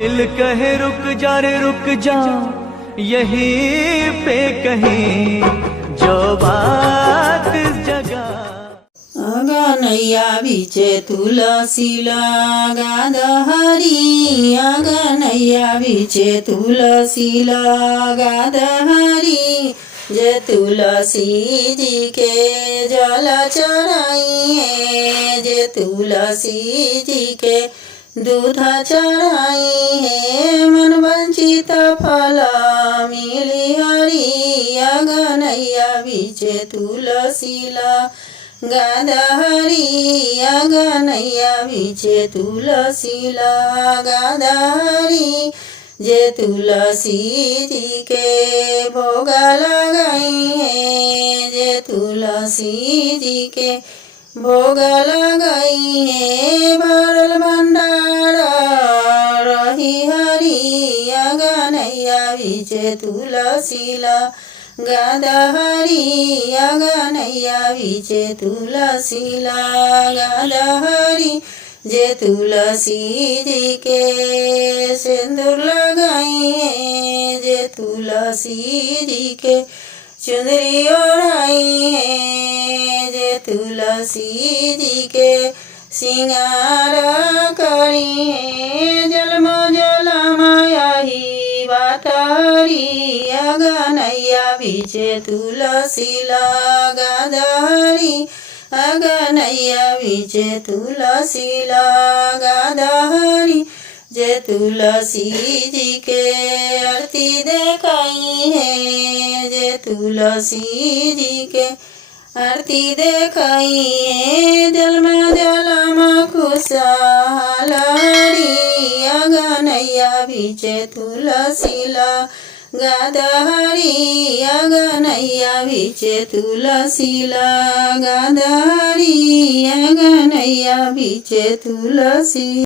दिल कहे रुक जा रे रुक जा, यहीं पे कहीं जो बात इस जगह। अगनैया बीचे तुलसी लगा हरी, अगनैया बीचे तुलसी लगा हरी। जे तुलसी जी के जल चढ़ाई, जे तुलसी जी के दूध चढ़ाई है। मन वंचित फल मिली हरी, अगनैया बीचे तुलसी लगा हरी, अगनैया बीचे तुलसी लगा हरी। जे तुलसी जी के भोग लगाई है, जे तुलसी जी के भोग लगाई है। भरल भंडार रही हरी, अगनैया बीचे तुलसी लगा हरी, अगनैया बीचे तुलसी लगा हरी। जे तुलसी जी के सिंदूर लगाई है, जे तुलसी जी के चुंदरी ओढ़ाई है, जे तुलसी जी के सिंगार करी है। जलम जलम यही बात हरी, अगनैया बीचे तुलसी लगा हरी, अगनैया बीचे तुलसी लगा हरी। जे तुलसी जी के आरती देखाई है, जे तुलसी जी के आरती देखाई है। जलम जलम खुशहाल हरी, अगनैया बीचे तुलसी लगा हरी, अगनैया बीचे तुलसी लगा हरी, अगनैया बीचे तुलसी।